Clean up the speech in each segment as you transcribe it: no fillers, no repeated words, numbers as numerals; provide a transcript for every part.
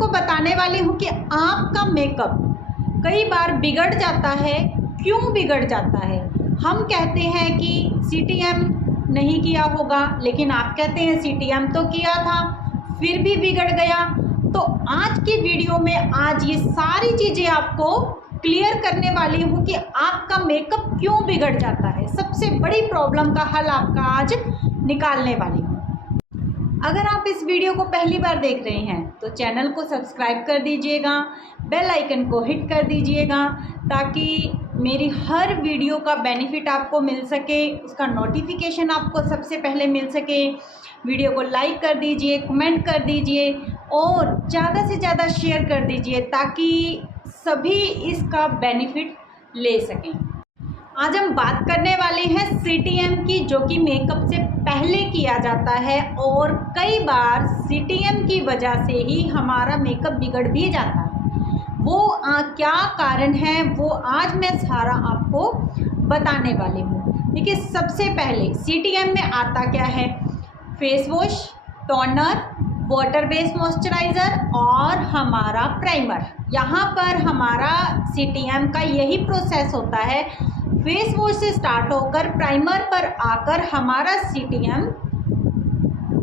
आपको बताने वाली हूँ कि आपका मेकअप कई बार बिगड़ जाता है। क्यों बिगड़ जाता है? हम कहते हैं कि CTM नहीं किया होगा, लेकिन आप कहते हैं CTM तो किया था फिर भी बिगड़ गया। तो आज की वीडियो में आज ये सारी चीज़ें आपको क्लियर करने वाली हूँ कि आपका मेकअप क्यों बिगड़ जाता है। सबसे बड़ी प्रॉब्लम का हल आपका आज निकालने वाली हूँ। अगर आप इस वीडियो को पहली बार देख रहे हैं तो चैनल को सब्सक्राइब कर दीजिएगा, बेल आइकन को हिट कर दीजिएगा ताकि मेरी हर वीडियो का बेनिफिट आपको मिल सके, उसका नोटिफिकेशन आपको सबसे पहले मिल सके। वीडियो को लाइक कर दीजिए, कमेंट कर दीजिए और ज़्यादा से ज़्यादा शेयर कर दीजिए ताकि सभी इसका बेनिफिट ले सकें। आज हम बात करने वाले हैं CTM की, जो कि मेकअप से पहले किया जाता है और कई बार CTM की वजह से ही हमारा मेकअप बिगड़ भी जाता है। वो क्या कारण है वो आज मैं सारा आपको बताने वाली हूँ। देखिए, सबसे पहले CTM में आता क्या है? Face wash, toner, water based moisturiser और हमारा प्राइमर। यहाँ पर हमारा CTM का यही प्रोसेस होता है। फेस वॉश से स्टार्ट होकर प्राइमर पर आकर हमारा CTM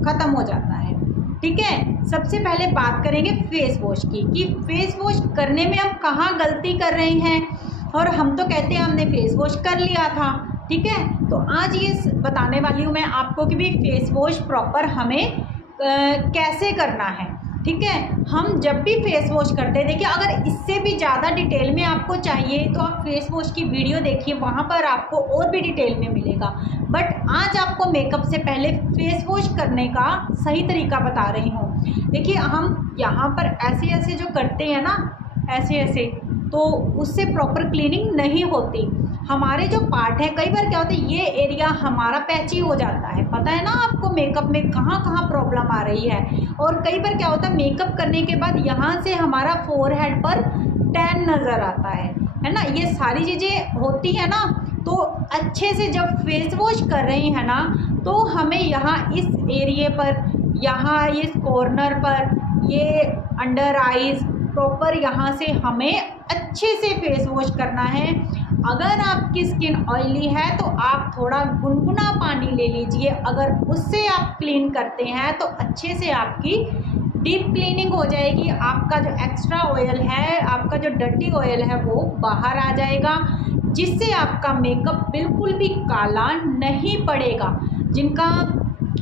ख़त्म हो जाता है। ठीक है, सबसे पहले बात करेंगे फेस वॉश की कि फेस वॉश करने में हम कहाँ गलती कर रहे हैं। और हम तो कहते हैं हमने फेस वॉश कर लिया था। ठीक है, तो आज ये बताने वाली हूँ मैं आपको कि भी फेस वॉश प्रॉपर हमें कैसे करना है। ठीक है, हम जब भी फेस वॉश करते हैं, देखिए अगर इससे भी ज़्यादा डिटेल में आपको चाहिए तो आप फेस वॉश की वीडियो देखिए, वहाँ पर आपको और भी डिटेल में मिलेगा। बट आज आपको मेकअप से पहले फेस वॉश करने का सही तरीका बता रही हूँ। देखिए, हम यहाँ पर ऐसे ऐसे जो करते हैं ना, ऐसे ऐसे, तो उससे प्रॉपर क्लीनिंग नहीं होती। हमारे जो पार्ट है, कई बार क्या होता है, ये एरिया हमारा पैची हो जाता है। पता है ना आपको मेकअप में कहाँ कहाँ प्रॉब्लम आ रही है। और कई बार क्या होता है, मेकअप करने के बाद यहाँ से हमारा फोरहेड पर टैन नज़र आता है ना। ये सारी चीज़ें होती है ना। तो अच्छे से जब फेस वॉश कर रही है ना, तो हमें यहाँ इस एरिए पर, यहाँ इस कॉर्नर पर, ये अंडर आइज़ प्रॉपर यहाँ से हमें अच्छे से फेस वॉश करना है। अगर आपकी स्किन ऑयली है तो आप थोड़ा गुनगुना पानी ले लीजिए। अगर उससे आप क्लीन करते हैं तो अच्छे से आपकी डीप क्लीनिंग हो जाएगी। आपका जो एक्स्ट्रा ऑयल है, आपका जो डर्टी ऑयल है वो बाहर आ जाएगा, जिससे आपका मेकअप बिल्कुल भी काला नहीं पड़ेगा। जिनका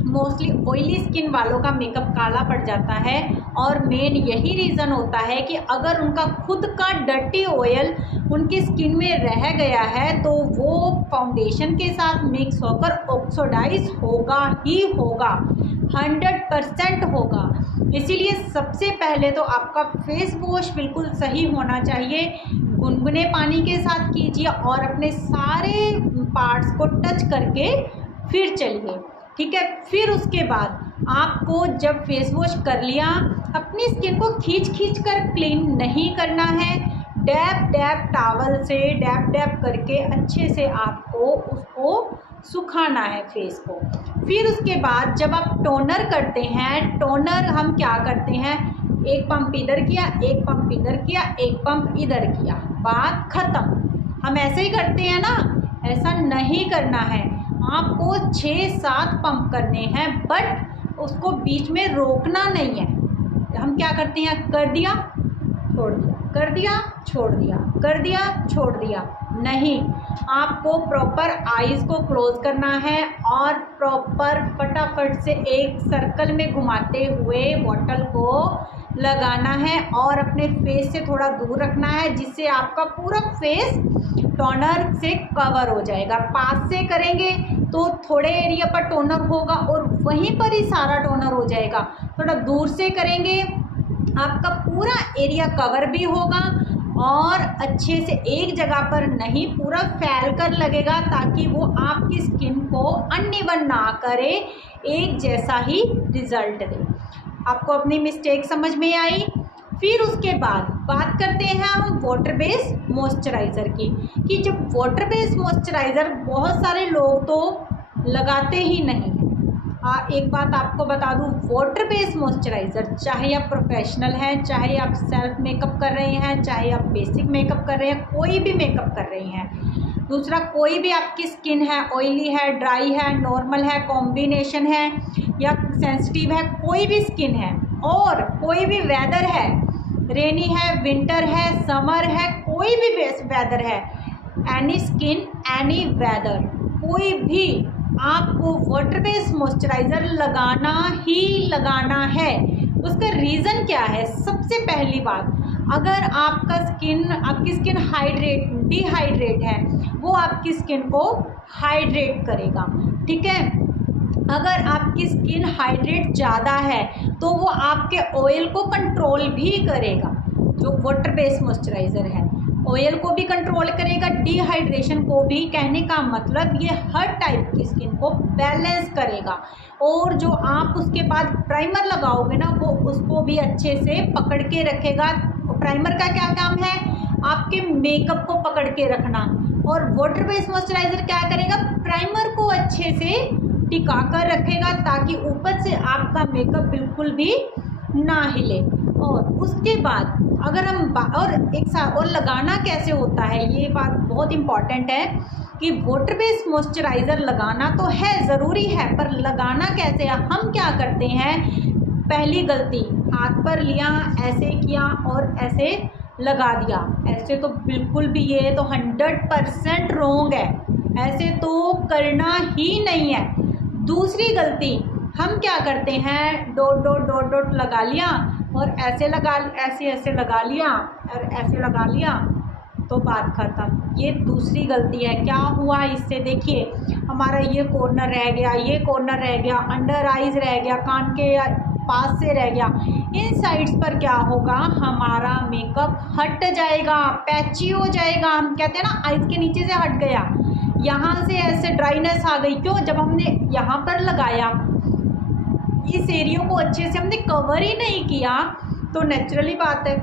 मोस्टली ऑयली स्किन वालों का मेकअप काला पड़ जाता है और मेन यही रीज़न होता है कि अगर उनका खुद का डर्टी ऑयल उनकी स्किन में रह गया है तो वो फाउंडेशन के साथ मिक्स होकर ऑक्सीडाइज होगा ही होगा, 100% होगा। इसीलिए सबसे पहले तो आपका फेस वॉश बिल्कुल सही होना चाहिए। गुनगुने पानी के साथ कीजिए और अपने सारे पार्ट्स को टच करके फिर चलिए। ठीक है, फिर उसके बाद आपको जब फेस वॉश कर लिया, अपनी स्किन को खींच खींच कर क्लीन नहीं करना है। डैब डैब टावल से डैब डैब करके अच्छे से आपको उसको सुखाना है फेस को। फिर उसके बाद जब आप टोनर करते हैं, टोनर हम क्या करते हैं, एक पंप इधर किया, एक पंप इधर किया, एक पंप इधर किया, बात ख़त्म। हम ऐसे ही करते हैं ना, ऐसा नहीं करना है। आपको 6-7 पंप करने हैं, बट उसको बीच में रोकना नहीं है। हम क्या करते हैं, कर दिया छोड़ दिया, कर दिया छोड़ दिया, कर दिया छोड़ दिया, नहीं। आपको प्रॉपर आईज़ को क्लोज करना है और प्रॉपर फटाफट से एक सर्कल में घुमाते हुए बॉटल को लगाना है और अपने फेस से थोड़ा दूर रखना है, जिससे आपका पूरा फेस टोनर से कवर हो जाएगा। पास से करेंगे तो थोड़े एरिया पर टोनर होगा और वहीं पर ही सारा टोनर हो जाएगा। थोड़ा दूर से करेंगे, आपका पूरा एरिया कवर भी होगा और अच्छे से एक जगह पर नहीं, पूरा फैल कर लगेगा, ताकि वो आपकी स्किन को अनइवन ना करे, एक जैसा ही रिजल्ट दे। आपको अपनी मिस्टेक समझ में आई। फिर उसके बाद बात करते हैं हम वाटर बेस्ड मॉइस्चराइज़र की, कि जब वाटर बेस्ड मॉइस्चराइज़र बहुत सारे लोग तो लगाते ही नहीं हैं। एक बात आपको बता दूं, वाटर बेस्ड मॉइस्चराइज़र, चाहे आप प्रोफेशनल हैं, चाहे आप सेल्फ मेकअप कर रहे हैं, चाहे आप बेसिक मेकअप कर रहे हैं, कोई भी मेकअप कर रही हैं, दूसरा कोई भी आपकी स्किन है, ऑयली है, ड्राई है, नॉर्मल है, कॉम्बिनेशन है या सेंसिटिव है, कोई भी स्किन है और कोई भी वेदर है, रेनी है, विंटर है, समर है, कोई भी वेदर है, एनी स्किन एनी वेदर, कोई भी आपको वाटर बेस्ड मॉइस्चराइज़र लगाना ही लगाना है। उसका रीज़न क्या है? सबसे पहली बात, अगर आपकी स्किन डिहाइड्रेट है, वो आपकी स्किन को हाइड्रेट करेगा, ठीक है। अगर आपकी स्किन हाइड्रेट ज़्यादा है तो वो आपके ऑयल को कंट्रोल भी करेगा। जो वाटर बेस्ड मॉइस्चराइज़र है ऑयल को भी कंट्रोल करेगा, डिहाइड्रेशन को भी। कहने का मतलब ये हर टाइप की स्किन को बैलेंस करेगा। और जो आप उसके बाद प्राइमर लगाओगे ना, वो उसको भी अच्छे से पकड़ के रखेगा। प्राइमर का क्या काम है? आपके मेकअप को पकड़ के रखना। और वाटर बेस्ड मॉइस्चराइज़र क्या करेगा? प्राइमर को अच्छे से टिका कर रखेगा ताकि ऊपर से आपका मेकअप बिल्कुल भी ना हिले। और उसके बाद अगर हम और लगाना कैसे होता है, ये बात बहुत इम्पॉर्टेंट है कि वाटर बेस्ड मॉइस्चराइज़र लगाना तो है, ज़रूरी है, पर लगाना कैसे है? हम क्या करते हैं, पहली गलती, हाथ पर लिया, ऐसे किया और ऐसे लगा दिया। ऐसे तो बिल्कुल भी, ये तो 100% रॉन्ग है, ऐसे तो करना ही नहीं है। दूसरी गलती, हम क्या करते हैं, डॉट लगा लिया और ऐसे लगा लिया और ऐसे लगा लिया तो बात ख़त्म। ये दूसरी गलती है। क्या हुआ इससे? देखिए, हमारा ये कॉर्नर रह गया, ये कॉर्नर रह गया, अंडर आइज़ रह गया, कान के पास से रह गया। इन साइड्स पर क्या होगा, हमारा मेकअप हट जाएगा, पैची हो जाएगा। हम कहते हैं ना, आइज़ के नीचे से हट गया, यहाँ से ऐसे ड्राइनेस आ गई। क्यों? जब हमने यहाँ पर लगाया, इस एरिया को अच्छे से हमने कवर ही नहीं किया, तो नेचुरली बात है,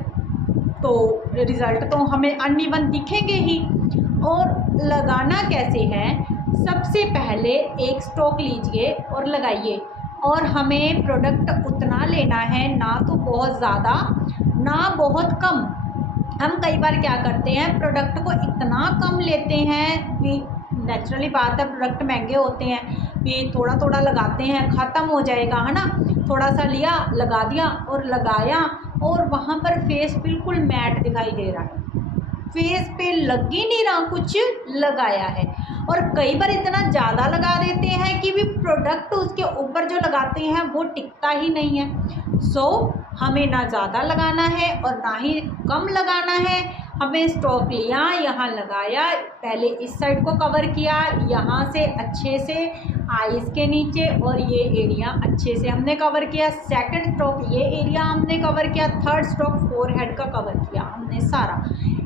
तो रिज़ल्ट तो हमें अनइवन दिखेंगे ही। और लगाना कैसे है? सबसे पहले एक स्ट्रोक लीजिए और लगाइए। और हमें प्रोडक्ट उतना लेना है, ना तो बहुत ज़्यादा ना बहुत कम। हम कई बार क्या करते हैं, प्रोडक्ट को इतना कम लेते हैं कि नेचुरली बात है, प्रोडक्ट महंगे होते हैं, ये थोड़ा थोड़ा लगाते हैं, ख़त्म हो जाएगा, है ना। थोड़ा सा लिया, लगा दिया और लगाया, और वहाँ पर फेस बिल्कुल मैट दिखाई दे रहा है, फेस पे लग ही नहीं रहा, कुछ लगाया है। और कई बार इतना ज़्यादा लगा देते हैं कि भी प्रोडक्ट उसके ऊपर जो लगाते हैं वो टिकता ही नहीं है। सो हमें ना ज़्यादा लगाना है और ना ही कम लगाना है। हमें स्टॉक लिया, यहाँ लगाया, पहले इस साइड को कवर किया, यहाँ से अच्छे से आईज के नीचे और ये एरिया अच्छे से हमने कवर किया। सेकंड स्ट्रोक ये एरिया हमने कवर किया। थर्ड स्ट्रोक फोरहेड का कवर किया हमने सारा।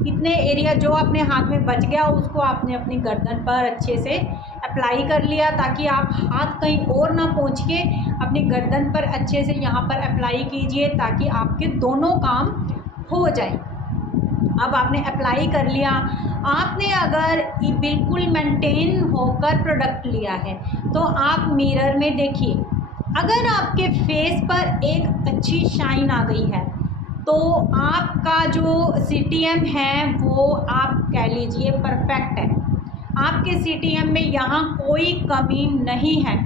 इतने एरिया जो अपने हाथ में बच गया उसको आपने अपनी गर्दन पर अच्छे से अप्लाई कर लिया, ताकि आप हाथ कहीं और ना पहुँच के अपनी गर्दन पर अच्छे से यहाँ पर अप्लाई कीजिए, ताकि आपके दोनों काम हो जाए। अब आपने अप्लाई कर लिया। आपने अगर बिल्कुल मेंटेन होकर प्रोडक्ट लिया है तो आप मिरर में देखिए, अगर आपके फेस पर एक अच्छी शाइन आ गई है तो आपका जो CTM है वो आप कह लीजिए परफेक्ट है। आपके CTM में यहाँ कोई कमी नहीं है।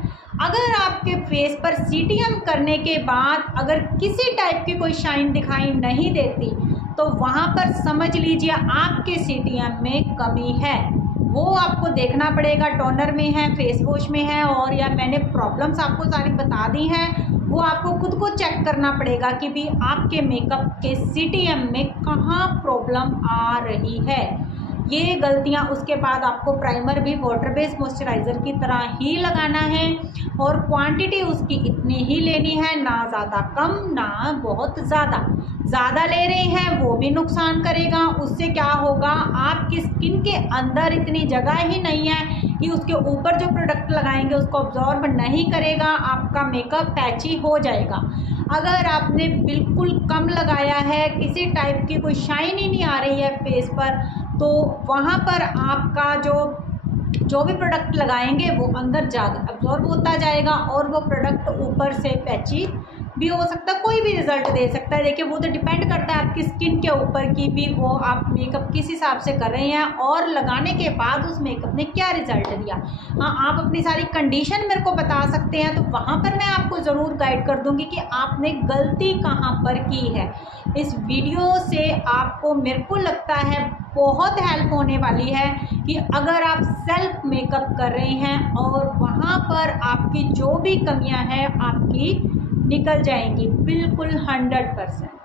अगर आपके फेस पर CTM करने के बाद अगर किसी टाइप की कोई शाइन दिखाई नहीं देती तो वहाँ पर समझ लीजिए आपके CTM में कमी है। वो आपको देखना पड़ेगा, टोनर में है, फेस वॉश में है, और या मैंने प्रॉब्लम्स आपको सारी बता दी हैं, वो आपको खुद को चेक करना पड़ेगा कि भी आपके मेकअप के CTM में कहाँ प्रॉब्लम आ रही है। ये गलतियाँ, उसके बाद आपको प्राइमर भी वाटर बेस्ड मॉइस्चराइज़र की तरह ही लगाना है और क्वांटिटी उसकी इतनी ही लेनी है, ना ज़्यादा कम ना बहुत ज़्यादा ले रहे हैं वो भी नुकसान करेगा। उससे क्या होगा, आपकी स्किन के अंदर इतनी जगह ही नहीं है कि उसके ऊपर जो प्रोडक्ट लगाएंगे उसको अब्जॉर्ब नहीं करेगा, आपका मेकअप पैची हो जाएगा। अगर आपने बिल्कुल कम लगाया है, किसी टाइप की कोई शाइन ही नहीं आ रही है फेस पर, तो वहाँ पर आपका जो जो भी प्रोडक्ट लगाएंगे वो अंदर जा अब्जॉर्ब होता जाएगा और वो प्रोडक्ट ऊपर से पैची भी हो सकता है, कोई भी रिजल्ट दे सकता है। देखिए वो तो डिपेंड करता है आपकी स्किन के ऊपर कि भी वो आप मेकअप किस हिसाब से कर रहे हैं और लगाने के बाद उस मेकअप ने क्या रिजल्ट दिया। हाँ, आप अपनी सारी कंडीशन मेरे को बता सकते हैं, तो वहाँ पर मैं आपको ज़रूर गाइड कर दूँगी कि आपने गलती कहाँ पर की है। इस वीडियो से आपको मेरे को लगता है बहुत हेल्प होने वाली है कि अगर आप सेल्फ मेकअप कर रहे हैं और वहाँ पर आपकी जो भी कमियां हैं आपकी निकल जाएंगी, बिल्कुल 100%।